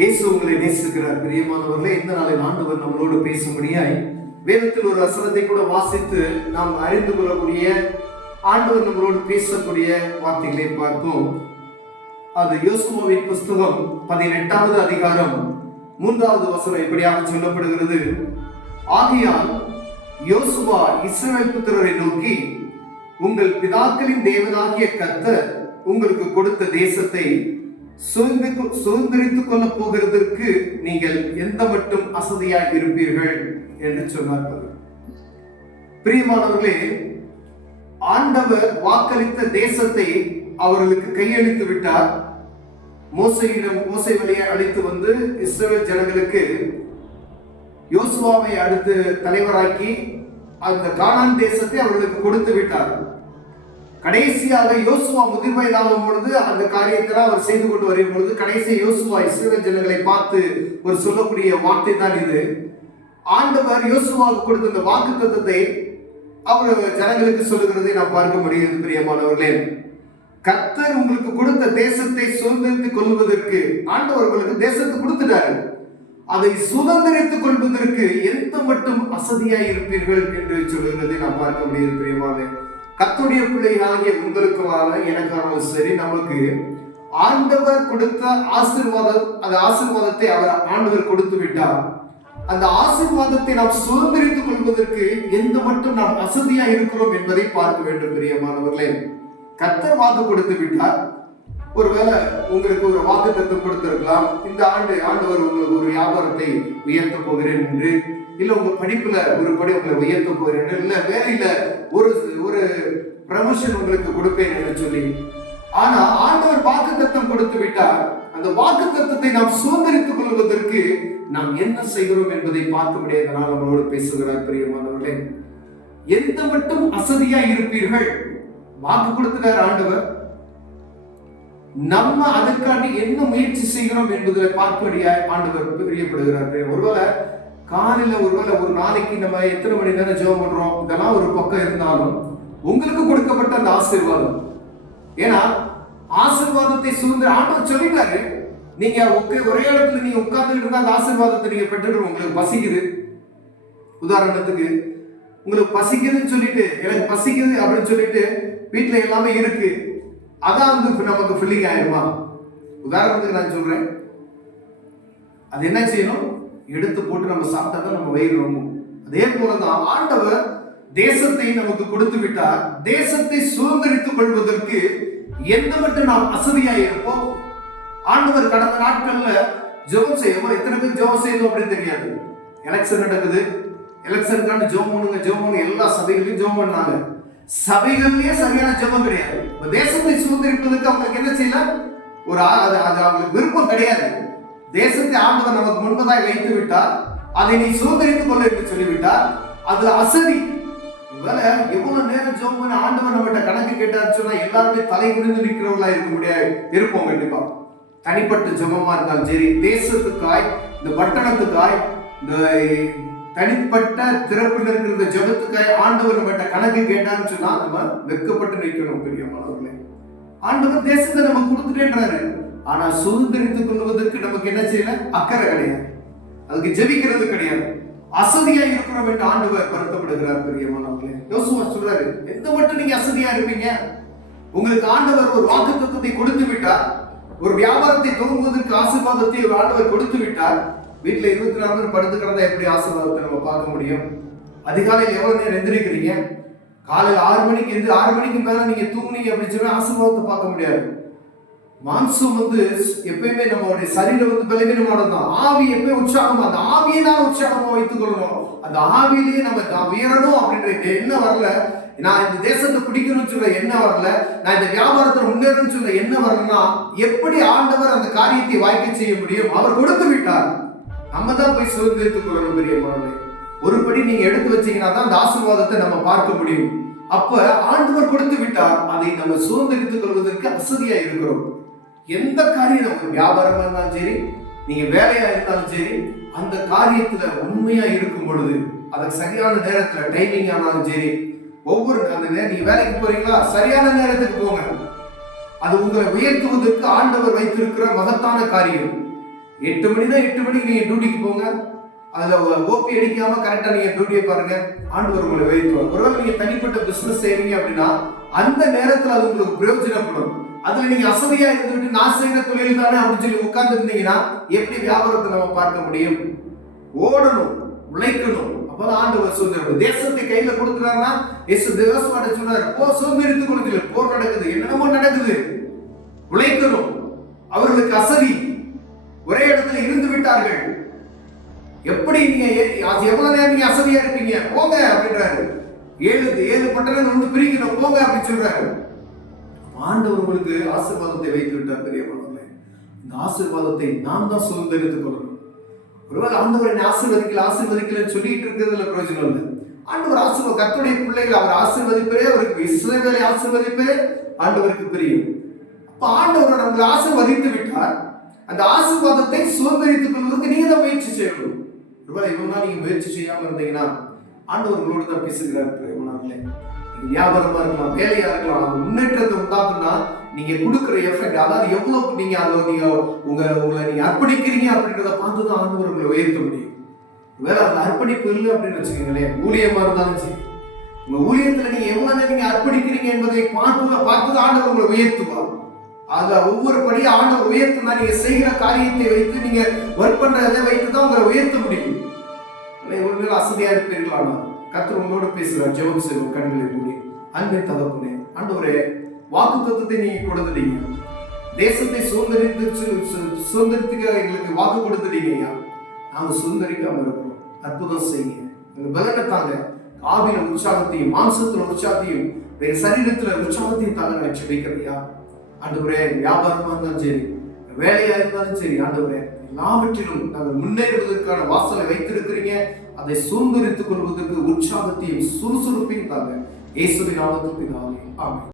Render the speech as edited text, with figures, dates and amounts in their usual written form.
இயேசு உங்களை நேசிக்கிறார். பிரியமானவர்களே, இந்த நாளில் ஆண்டவர் நம்மளோடு பேசும்படியாய் வேதத்தில் ஒரு வசனத்தை கூட வாசித்து நாம் அறிந்து கொள்ளக்கூடிய, ஆண்டவர் நம்மளோடு பேசக்கூடிய வார்த்தைகளை பார்ப்போம். அது யோசுவாவின் புஸ்தகம் 18வது அதிகாரம் 3வது வசனம் இப்படியாக சொல்லப்படுகிறது. ஆகையால் யோசுவா இஸ்ரவேல் புத்திரரை நோக்கி, உங்கள் பிதாக்களின் தேவனாகிய கர்த்தர் உங்களுக்கு கொடுத்த தேசத்தை சுதந்திரித்துக் கொள்ள போகிறதற்கு நீங்கள் எந்த மட்டும் அசதியாய் இருப்பீர்கள் என்று சொன்னார்கள். பிரியமானவர்களே, ஆண்டவர் வாக்களித்த தேசத்தை அவர்களுக்கு கையளித்து விட்டார். மோசே வழியை அழைத்து வந்து இஸ்ரவேல் ஜனங்களுக்கு யோசுவாவை அடுத்து தலைவராக்கி அந்த கானான் தேசத்தை அவர்களுக்கு கொடுத்து விட்டார். கடைசியாக யோசுவா முதிர் வயதாகும் பொழுது அந்த காரியத்தை அவர் செய்து கொண்டு வரும் பொழுது கடைசி யோசுவா இஸ்ரவேல் ஜனங்களை பார்த்து ஒரு சொல்லக்கூடிய வார்த்தை தான் இது. ஆண்டவர் யோசுவாவுக்கு கொடுத்த இந்த வாக்குத்தத்தத்தை அவர் ஜனங்களுக்கு சொல்லுகிறதை நாம் பார்க்க முடிகிறது. பிரியமானவர்களே, கர்த்தர் உங்களுக்கு கொடுத்த தேசத்தை சுதந்திரித்துக் கொள்வதற்கு ஆண்டவர் உங்களுக்கு தேசத்தை கொடுத்துட்டாரு. அதை சுதந்திரித்துக் கொள்வதற்கு எந்த மட்டும் அசதியாய் இருப்பீர்கள் என்று சொல்லுகிறதை நாம் பார்க்க முடிகிறது. பிரியமானவர்களே, கர்த்தருடைய பிள்ளைகளாகிய உங்களுக்கான எனக்கானாலும் சரி, நமக்கு ஆண்டவர் கொடுத்த ஆசீர்வாதம், அந்த ஆசீர்வாதத்தை ஆண்டவர் கொடுத்து விட்டார். அந்த ஆசீர்வாதத்தை நாம் சுதந்திரித்துக் கொள்வதற்கு எந்த மட்டும் நாம் அசதியா இருக்கிறோம் என்பதை பார்க்க வேண்டும். பிரியமானவர்களே, கர்த்தர் வாக்கு கொடுத்து விட்டார். ஒருவேளை உங்களுக்கு ஒரு வாக்கு தத்துவம் கொடுத்திருக்கலாம். இந்த ஆண்டவர் உங்களுக்கு ஒரு வியாபாரத்தை உயர்த்த போகிறேன் என்று, இல்ல உங்க படிப்புல ஒரு படி உங்களை உயர்த்த போகிறேன், இல்ல வேலையில ஒரு ப்ரமோஷன் உங்களுக்கு கொடுப்பேன் என்று சொல்லி. ஆனா ஆண்டவர் வாக்கு தத்தம் கொடுத்து விட்டார். அந்த வாக்கு தத்தத்தை நாம் சுதந்திரித்துக் கொள்வதற்கு நாம் என்ன செய்கிறோம் என்பதை பார்க்க முடியாதனால் நம்மளோடு பேசுகிறார். பிரியமானவர்களே, எந்த மட்டும் அசதியா இருப்பீர்கள்? வாக்கு கொடுத்துட்டார் ஆண்டவர். நம்ம அதற்காண்டி என்ன முயற்சி செய்கிறோம் என்பதை பார்க்கக்கூடிய ஆண்டவர் பிரியப்படுகிறார். ஒருவேளை காலையில ஒரு நாளைக்கு நம்ம எத்தனை மணி நேரம் ஜெபம் பண்றோம், இதெல்லாம் ஒரு பக்கம் இருந்தாலும் உங்களுக்கு கொடுக்கப்பட்ட அந்த ஆசீர்வாதம், ஏன்னா ஆசீர்வாதத்தை ஆண்டவர் சொல்லிட்டாரு. நீங்க ஒரே இடத்துல நீங்க உட்கார்ந்துட்டு இருந்தா அந்த ஆசீர்வாதத்தை நீங்க பெற்றுட்டு உங்களுக்கு பசிக்குது. உதாரணத்துக்கு உங்களுக்கு பசிக்குதுன்னு சொல்லிட்டு, எனக்கு பசிக்குது அப்படின்னு சொல்லிட்டு வீட்டுல எல்லாமே இருக்கு, அதான் வந்து நமக்கு ஃபில்லிங் ஆயிடுமா? உதாரணத்துக்கு நான் சொல்றேன், அது என்ன செய்யணும்? எடுத்து போட்டு நம்ம சாப்பிட்டா தான் நம்ம வயிறு ரொம்பும். அதே போலதான் ஆண்டவர் தேசத்தை நமக்கு கொடுத்து விட்டார். தேசத்தை சுதந்திரித்துக் கொள்வதற்கு எந்த மட்டும் நாம் அசதியா இருப்போம்? ஆண்டவர் கடந்த நாட்கள்ல ஜெபம் செய்வோம். எத்தனை பேர் ஜெபம் செய்யணும் அப்படின்னு தெரியாது. எலெக்ஷன் நடக்குது, எலெக்ஷனுக்கான ஜெபம் பண்ணுங்க எல்லா சபைகளையும் ஜெபம் பண்ணாங்க. சபைகள்லயே சரியான ஜெபம் கிடையாது. தேசத்தை சுதந்திரிப்பதற்கு அவங்களுக்கு என்ன செய்யல, அது அவங்களுக்கு விருப்பம் கிடையாது. தேசத்தை ஆண்டவர் நமக்கு முன்பதாய் வைத்து விட்டார், அதை நீ சுதந்திரித்துக் கொள்ள என்று சொல்லிவிட்டார். அதுல அசதி. எவ்வளவு நேரம் ஜெபம் பண்ணி ஆண்டவர் நம்மகிட்ட கணக்கு கேட்டான்னு சொன்னா எல்லாருமே தலை குனிந்து நிற்கிறவர்களா இருப்போம். கண்டிப்பா தனிப்பட்ட ஜெபமா இருந்தாலும் சரி, தேசத்துக்காய், இந்த பட்டணத்துக்காய், இந்த தனிப்பட்ட திறப்பில் இருக்கிற ஜெபத்துக்காய் ஆண்டவர் நம்மகிட்ட கணக்கு கேட்டான்னு சொன்னா நம்ம வெட்கப்பட்டு நிற்கணும். பிரியமானவர்களே, ஆண்டவர் தேசத்தை நம்ம கொடுத்துட்டேன்றாரு. ஆனா சுதந்திரித்துக் கொள்வதற்கு நமக்கு என்ன செய்யல, அக்கறை கிடையாது, அதுக்கு ஜெபிக்கிறது கிடையாது. அசதியா இருக்கிறோம் என்று ஆண்டவர் வருத்தப்படுகிறார். பிரியமானவர்களே, யோசுவா சொல்றாரு, எந்த மட்டும் நீங்க அசதியா இருப்பீங்க? உங்களுக்கு ஆண்டவர் ஒரு வாக்குத்தத்தத்தை கொடுத்து விட்டார். ஒரு வியாபாரத்தை துவங்குவதற்கு ஆசீர்வாதத்தை ஒரு ஆண்டவர் கொடுத்து விட்டார். வீட்டுல 24 மணி படுத்து கிடந்தா எப்படி ஆசீர்வாதத்தை நம்ம பார்க்க முடியும்? அதிகாலையில் எவ்வளவு நேரம் எந்திரிக்கிறீங்க? காலையில் 6 மணிக்கு 6 மணிக்கு மேல நீங்க தூங்குனீங்க அப்படின்னு சொன்னா ஆசீர்வாதத்தை பார்க்க முடியாது. மாம்சம் எப்பயுமே நம்மளுடைய சரீரம் பலவீனமான தான். ஆவி எப்பயும் உற்சாகமா, அந்த ஆவியை தான் உற்சாகமா வைத்துக் கொள்ளணும். அந்த ஆவியிலேயே நம்ம உயரணும் அப்படின்ற என்ன வரல, நான் இந்த தேசத்தை பிடிக்கணும்னு சொல்ல என்ன வரல, நான் இந்த வியாபாரத்தை முன்னேறணும்னு சொல்ல என்ன வரலன்னா, எப்படி ஆண்டவர் அந்த காரியத்தை வாய்க்க செய்ய முடியும்? அவர் கொடுத்து விட்டார். நம்ம தான் போய் சுதந்திரித்துக் கொள்ளணும். பிரியமானவர்களே, ஒரு படி நீங்க எடுத்து வச்சீங்கன்னா தான் அந்த ஆசீர்வாதத்தை நம்ம பார்க்க முடியும். அப்ப ஆண்டவர் கொடுத்து விட்டார், அதை நம்ம சுதந்திரித்துக் கொள்வதற்கு அசதியா இருக்கிறோம். எந்த காரியம், ஒரு வியாபாரமா இருந்தாலும் சரி, நீங்க வேலையா இருந்தாலும் சரி, அந்த காரியத்துல உண்மையா இருக்கும் பொழுது, அதுக்கு சரியான நேரத்துல டைமிங் ஆனாலும் சரி, நீங்க வேலைக்கு போறீங்களா, சரியான நேரத்துக்கு போங்க. அது உங்களை உயர்த்துவதற்கு ஆண்டவர் வைத்திருக்கிற மகத்தான காரியம். 8 மணினா 8 மணிக்கு நீங்க டியூட்டிக்கு போங்க. அதுல ஓபி அடிக்காம கரெக்டா நீங்க டியூட்டியை பாருங்க. ஆண்டவர் உங்களை உயர்த்துவார். ஒருவேளை நீங்க தனிப்பட்ட பிசினஸ் செய்றீங்க அப்படின்னா அந்த நேரத்துல அது உங்களுக்கு பிரயோஜனப்படும். அதுல நீங்க அசதியா இருந்துட்டு நான் செய்யற தொழில் தானே அப்படின்னு சொல்லி உட்கார்ந்து இருந்தீங்கன்னா எப்படி வியாபாரத்தை நம்ம பார்க்க முடியும்? ஓடணும், உழைக்கணும். அப்பதான் ஆண்டவர் சுதந்திரம். தேசத்தை கையில கொடுக்குறாருன்னா இயேசு தேவஸ்வாட சொன்னாரு, போ சுதந்திரித்துக் கொள்ளுங்கள், போர் நடக்குது, என்னென்னமோ நடக்குது, உழைக்கணும். அவர்களுக்கு அசதி, ஒரே இடத்துல இருந்து விட்டார்கள். எப்படி நீங்க எவ்வளவு நேரம் நீங்க அசதியா இருப்பீங்க? போங்க அப்படின்றாரு. 7 பட்டணங்கள் வந்து பிரிக்கணும், போங்க அப்படின்னு சொல்றாரு. ஆண்டவர் உங்களுக்கு ஆசீர்வாதத்தை வைத்து விட்டார் பெரியவர்களே. இந்த ஆசீர்வாதத்தை நாம் தான் சுதந்திரித்துக் கொள்ளணும். ஒருவேளை ஆண்டவர் என்னை ஆசீர்வதிக்கலன்னு சொல்லிட்டு இருக்கிறதுல பிரயோஜனம் இல்லை. ஆண்டவர் ஆசீர்வாத கர்த்தருடைய பிள்ளைகள் அவர் ஆசீர்வதிப்பே, அவருக்கு இஸ்ரவேலை ஆசீர்வதிப்பே ஆண்டவருக்கு பிரியும். அப்ப ஆண்டவர் நம்மளை ஆசீர்வதித்து விட்டார். அந்த ஆசீர்வாதத்தை சுதந்திரித்துக் கொள்வதற்கு நீங்க தான் முயற்சி செய்யணும். ஒருவேளை இவங்க நீங்க முயற்சி செய்யாம இருந்தீங்கன்னா ஆண்டவர் உங்களோட தான் பேசுகிறார். வியாபாரமா இருக்கலாம், வேலையா இருக்கலாம், அந்த முன்னேற்றத்தை உண்டாக்குன்னா நீங்க கொடுக்குற எஃபெக்ட், அதாவது எவ்வளவு நீங்க அதை உங்களை நீங்க அர்ப்பணிக்கிறீங்க அப்படின்றத பார்த்துதான் ஆண்டவர் உங்களை உயர்த்த முடியும். வேற அந்த அர்ப்பணிப்பு இல்லை அப்படின்னு வச்சுக்கோங்களேன், ஊழியமா இருந்தாலும் சரி, உங்க ஊழியத்துல நீங்க எவ்வளவு நேரம் நீங்க அர்ப்பணிக்கிறீங்க என்பதை பார்த்துதான் ஆண்டவர் உங்களை உயர்த்துவார். அதுல ஒவ்வொரு படியும் ஆண்டவர் உயர்த்தினா நீங்க செய்கிற காரியத்தை வைத்து, நீங்க ஒர்க் பண்றதை வைத்துதான் உங்களை உயர்த்த முடியும். இவ்வளவு நேரம் அசதியா இருப்பீர்கள். ஆனால் கர்த்தர் உங்களோட பேசுறார். ஜெபம் செய்வோம். கண்களை மூடி. அன்பின் தகப்பனே, ஆண்டவரே, வாக்குத்தத்தத்தை நீங்க கொடுத்துட்டீங்க. தேசத்தை சுதந்திரத்துக்கு எங்களுக்கு வாக்கு கொடுத்துட்டீங்க ஐயா. நாங்க சுதந்திரிக்காம இருக்கிறோம். அற்புதம் செய்யுங்க. எங்க பலனை தாங்க. ஆவில உற்சாகத்தையும், மாம்சத்துல உற்சாகத்தையும், சரீரத்துல உற்சாகத்தையும் தாங்க நான் ஜெபிக்கிறேன். ஆண்டவரே, வியாபாரமா இருந்தாலும் சரி, வேலையா இருந்தாலும் சரி, ஆண்டவரே, எல்லாவற்றிலும் நாங்கள் முன்னேறுவதற்கான வாசலை வைத்திருக்கிறீங்க. அதை சுதந்திரித்துக் கொள்வதற்கு உற்சாகத்தையும் சுறுசுறுப்பையும் தாங்க. இயேசுவின் நாமத்தில் பிதாவே, ஆமென்.